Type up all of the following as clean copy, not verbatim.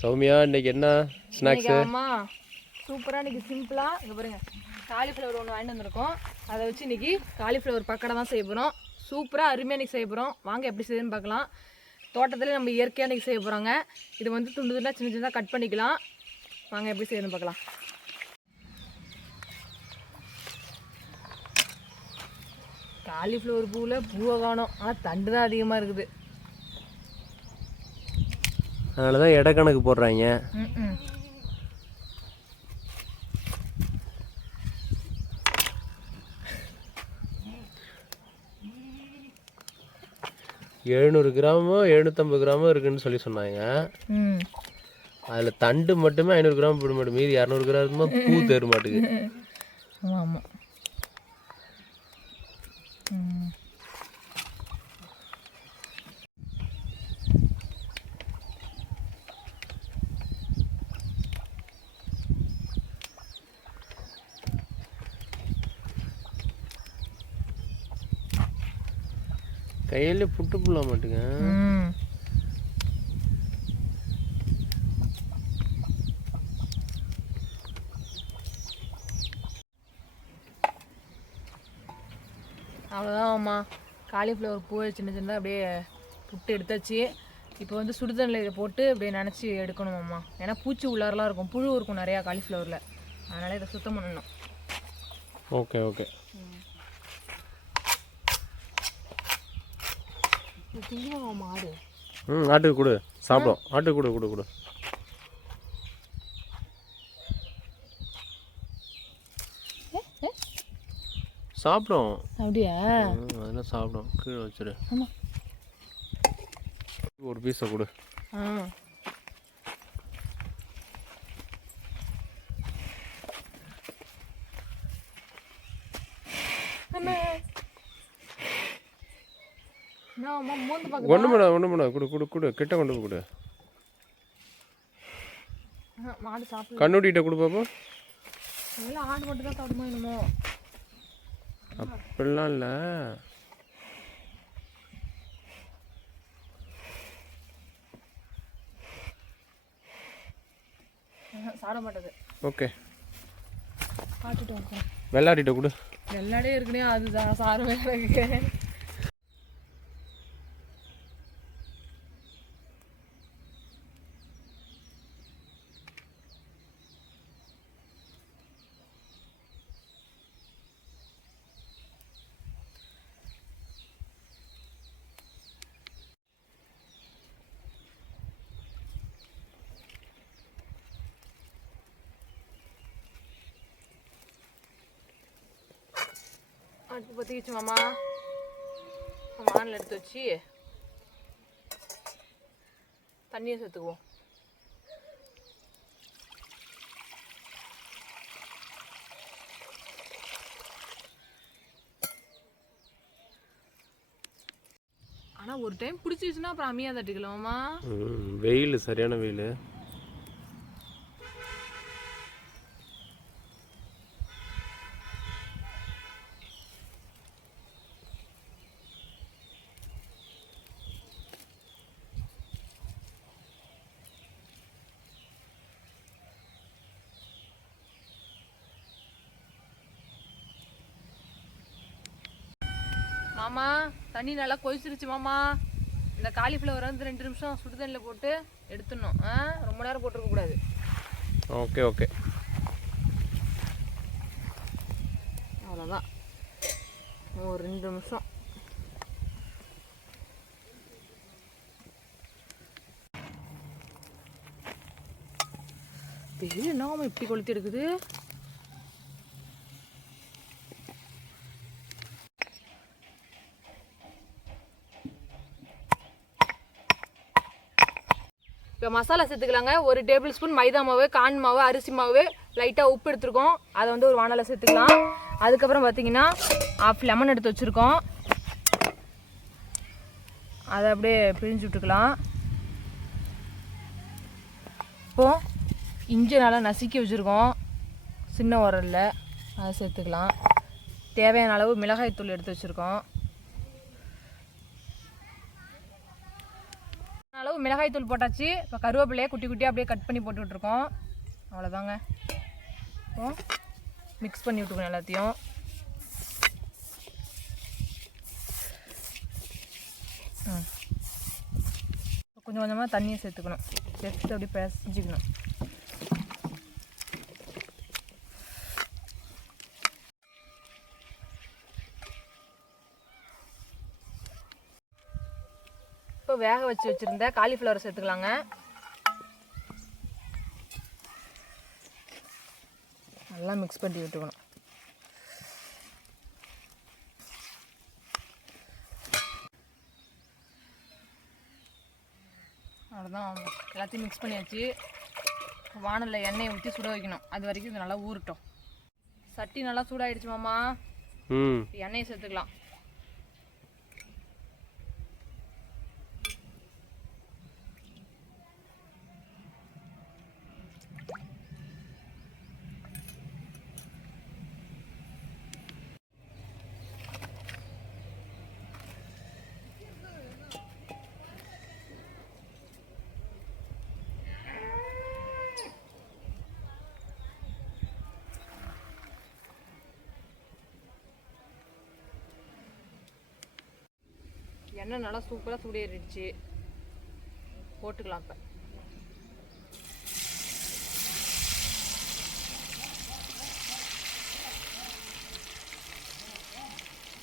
சௌமியா இன்னைக்கு என்ன ஸ்நாக்ஸ்? ஆமா சூப்பரா இன்னைக்கு சிம்பிளா இங்க பாருங்க காலிஃப்ளவர் ஒன்று வாங்கிட்டு வந்திருக்கோம். அதை வச்சு இன்னைக்கு காலிஃப்ளவர் பக்கடை தான் செய்ய போகிறோம். சூப்பராக அருமையாக இன்னைக்கு செய்ய போகிறோம். வாங்க எப்படி செய்யுதுன்னு பார்க்கலாம். தோட்டத்தில் நம்ம இயற்கையாக இன்னைக்கு செய்ய போகிறாங்க. இது வந்து துண்டு துண்டாக சின்ன சின்னதாக கட் பண்ணிக்கலாம். வாங்க எப்படி செய்யுதுன்னு பார்க்கலாம். காலிஃப்ளவர் பூவில் பூவை காணும், ஆனால் தண்டு தான் அதிகமாக இருக்குது. அதனால தான் எடை கணக்கு போடுறாங்க. ம் 700 கிராமோ 750 கிராமோ இருக்குன்னு சொல்லி சொன்னாங்க. அதில் தண்டு மட்டுமே 500 கிராம் போட மாட்டேன், மீதி 200 கிராம் பூ தேர மாட்டுக்கு. ஆமாம் கையில புட்டு புள்ள மாட்டுங்க. அவ்வளோதான் அம்மா, காலிஃப்ளவர் பூவை சின்ன சின்னதாக அப்படியே புட்டு எடுத்தாச்சு. இப்போ வந்து சுடுதண்ணில் இதை போட்டு அப்படியே நினச்சி எடுக்கணும் அம்மா. ஏன்னா பூச்சி உள்ளாரெலாம் இருக்கும், புழு இருக்கும் நிறையா காலிஃப்ளவரில். அதனால் இதை சுத்தம் பண்ணணும். Okay okay. மாடு ஆட்டுக்கு கொடு, சாப்பிடும். ஆட்டுக்கு கொடு கொடு கொடு. சாப்பிடும். அப்படியா? அதெல்லாம் சாப்பிடும். கீழே வச்சிரு. ஒரு பீஸை கொடு. ஒன்று பண்ண கொடு கொடு கொடு, கிட்ட கொண்டு போய் கொடு. கண்ணுட்டிகிட்ட கொடு பாப்போம். ஆடு மட்டும் தான் சாப்பிடுமா என்னமோ? அப்படிலாம் இல்லை. சாப்பிட மாட்டது. ஓகே, வெள்ளாடிட்ட கொடு. வெள்ளாடே இருக்குனே, அதுதான் சாறு வேற இருக்கு. அடுப்பு பற்றி வச்சு மாமா வானில் எடுத்து வச்சு தண்ணியை சேர்த்துக்குவோம். ஆனால் ஒரு டைம் பிடிச்சிச்சுன்னா அப்புறம் அம்மியாக தட்டிக்கலாமா? வெயில் சரியான வெயில். மாமா தண்ணி நல்லா கொதிச்சிருச்சு மாமா. இந்த காலிஃப்ளவர் வந்து 2 நிமிஷம் சுடுதண்ணில் போட்டு எடுத்துடணும். ரொம்ப நேரம் போட்டிருக்க கூடாது. ஓகே ஓகே, அவ்வளோதான். ஒரு 2 நிமிஷம். வெயில் என்ன இப்படி கொளுத்தி எடுக்குது? இப்போ மசாலா சேர்த்துக்கலாங்க. 1 டேபிள் ஸ்பூன் மைதா மாவு, கான் மாவு, அரிசி மாவு, லைட்டாக உப்பு எடுத்துருக்கோம். அதை வந்து ஒரு வானலில் சேர்த்துக்கலாம். அதுக்கப்புறம் பார்த்தீங்கன்னா 1/2 லெமன் எடுத்து வச்சுருக்கோம். அதை அப்படியே பிழிஞ்சு விட்டுக்கலாம். இப்போது இஞ்சி நல்லா நசுக்கி வச்சுருக்கோம் சின்ன உரலில், அதை சேர்த்துக்கலாம். தேவையான அளவு மிளகாய் தூள் எடுத்து வச்சுருக்கோம். அளவு மிளகாய் தூள் போட்டாச்சு. இப்போ கருவேப்பிலையை குட்டி குட்டியாக அப்படியே கட் பண்ணி போட்டு விட்ருக்கோம். அவ்வளோதாங்க. இப்போ மிக்ஸ் பண்ணி விட்டுக்கணும் எல்லாத்தையும். கொஞ்சம் கொஞ்சமாக தண்ணியை சேர்த்துக்கணும். சேர்த்து அப்படியே பிசைஞ்சிக்கணும். இப்போ வேக வச்சுருந்த காலிஃப்ளவரை சேர்த்துக்கலாங்க. நல்லா மிக்ஸ் பண்ணி விட்டுக்கணும். அவ்வளோதான், எல்லாத்தையும் மிக்ஸ் பண்ணியாச்சு. வானலில் எண்ணெயை ஊற்றி சுட வைக்கணும். அது வரைக்கும் இது நல்லா ஊறட்டும். சட்டி நல்லா சூடாயிடுச்சு மாமா. எண்ணெயை சேர்த்துக்கலாம். எண்ணெய் நல்லா சூப்பராக சூடேறிடுச்சு. போட்டுக்கலாம். இப்போ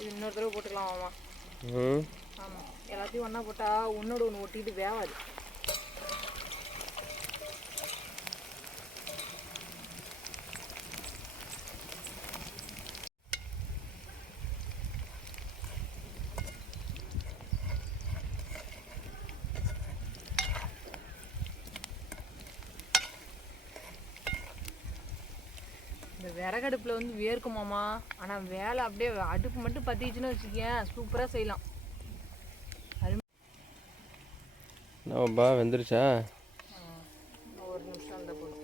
இது இன்னொரு தடவை போட்டுக்கலாம் மாமா. ஆமாம், எல்லாத்தையும் ஒன்றா போட்டால் ஒன்றோட ஒன்று ஒட்டிட்டு வேகாது. இந்த விறகடுப்பில் வந்து வேர்க்குமாமா. ஆனால் வேலை அப்படியே அடுப்பு மட்டும் பற்றிச்சுன்னு வச்சுக்கேன், சூப்பராக செய்யலாம். என்னப்பா வெந்துருச்சா? ஒரு நிமிஷம் அந்த போதும்.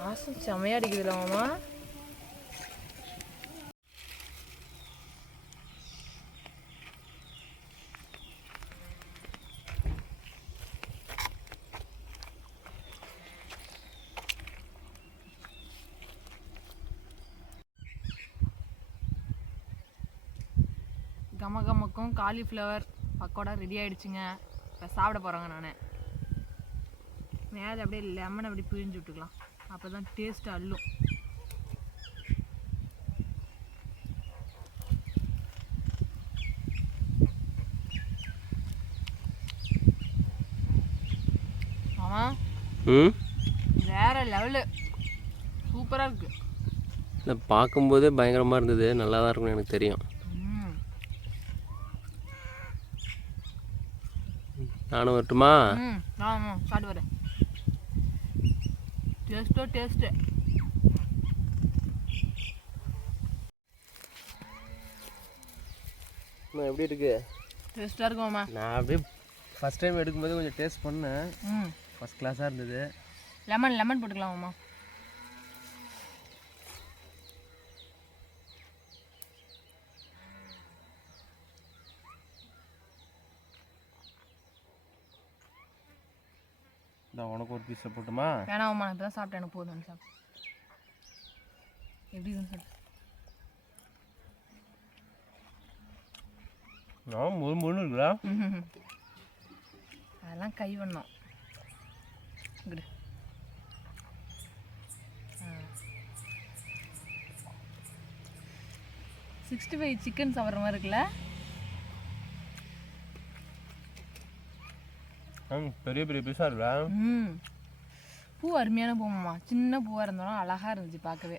வாசம் செமையா அடிக்குதுல மாமா. கமகமக்கும் காலிஃப்ளவர் பக்கோடா ரெடி ஆகிடுச்சுங்க. இப்போ சாப்பிட போகிறேங்க. நான் மேலே அப்படியே லெமனை அப்படி பிழிஞ்சு விட்டுக்கலாம். அப்போ தான் டேஸ்ட் அள்ளும். ஆமாம், வேற லெவலு, சூப்பராக இருக்குது. இல்லை, பார்க்கும்போதே பயங்கரமாக இருந்தது. நல்லா தான் இருக்கும்னு எனக்கு தெரியும். நானும் வரட்டுமா? ஆமாம், சாப்பிட்டு வரேன். டேஸ்ட்டு எப்படி இருக்கு? டேஸ்ட்டாக இருக்குமாம்மா. நான் அப்படியே ஃபஸ்ட் டைம் எடுக்கும்போது கொஞ்சம் டேஸ்ட் பண்ணேன். ஃபஸ்ட் கிளாஸாக இருந்தது. லெமன் போட்டுக்கலாமாம்மா. நான் உனக்கு ஒரு பீஸை போட்டுமா? வேணாம்மா, இப்போ தான் சாப்பிட்டேன், எனக்கு போதும். சாப்பிட்டு எப்படி இருக்குன்னு நான் முழு இருக்குதா? அதெல்லாம் கை வண்ணம். 65 சிக்கன் சாப்பிட்ற மாதிரி இருக்குல்ல? பெரிய பெரிய பீஸாக இருக்குடா. பூ அருமையான பூமாம்மா. சின்ன பூவாக இருந்தாலும் அழகாக இருந்துச்சு பார்க்கவே.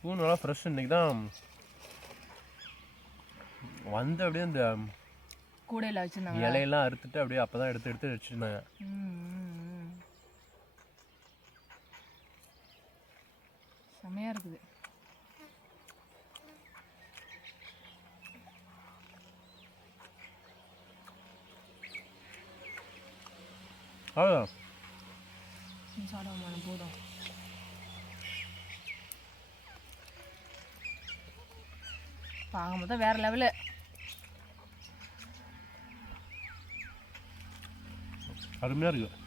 பூ நல்லா ஃப்ரெஷ். இன்றைக்கி தான் வந்து அப்படியே இந்த கூடையில் வச்சுருந்தாங்க. இலையெல்லாம் அறுத்துட்டு அப்படியே அப்போ தான் எடுத்து வச்சுருந்தாங்க. செம்மையாக இருக்குது. அவ்வளோதான். சாப்பிடாம போதும். பார்க்கும்போது தான் வேறு லெவலு. அருமையாக இருக்கு.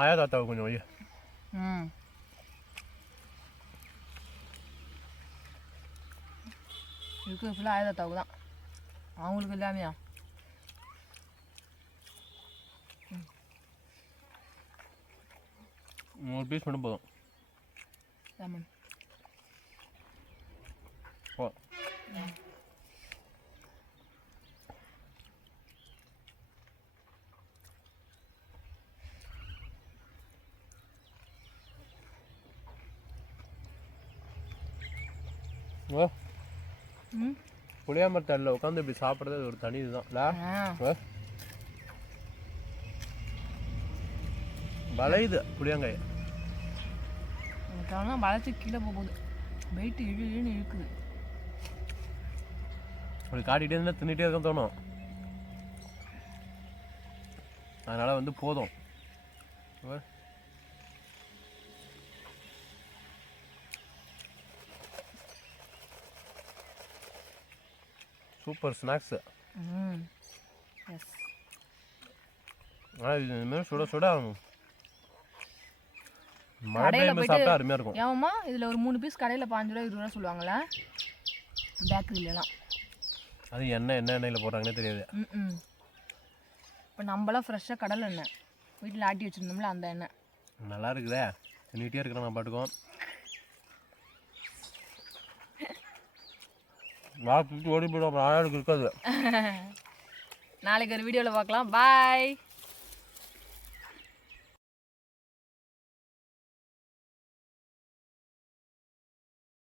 ஆயா தாத்தாவுக்கு கொஞ்சம் வை. இருக்குது ஃபுல்லாக ஆயா தாத்தாவுக்கு தான், அவங்களுக்கு இல்லாமையா. ஒரு பீஸ் மட்டும் போதும். லெமன் ஓ ஓ புளியாமரத்தடியில் உட்காந்து இப்படி சாப்பிட்றது ஒரு தனி இதுதான் இல்லை? வளையுது புளியாங்காய். வளைச்சி கீழே போகுது, வெயிட்டு இழுன்னு இழுக்குது. அப்படி காட்டிகிட்டே இருந்தால் தின்னுட்டே இருக்க தோணும். அதனால் வந்து போதும். Super snacks. எஸ். ஆனால் இது இனிமேல் சுட சுட மழை டைமில் சாப்பிட்டா அருமையாக இருக்கும். ஏமா இதில் ஒரு 3 பீஸ் கடையில் 15 ரூபா 20 ரூபா சொல்லுவாங்களே பேக்கரியிலலாம். அது எண்ணெயில் போடுறாங்கன்னே தெரியாது. இப்போ நம்மளாம் ஃப்ரெஷ்ஷாக கடலை எண்ணெய் வீட்டில் ஆட்டி வச்சுருந்தோம்ல அந்த எண்ணெய் நல்லா இருக்குதே. நீட்டே இருக்கிறேன் நான் பாட்டுக்கும். ஓடி போய்டும், அப்புறம் ஆளுக்கு இருக்காது. நாளைக்கு ஒரு வீடியோவில் பார்க்கலாம். பாய்.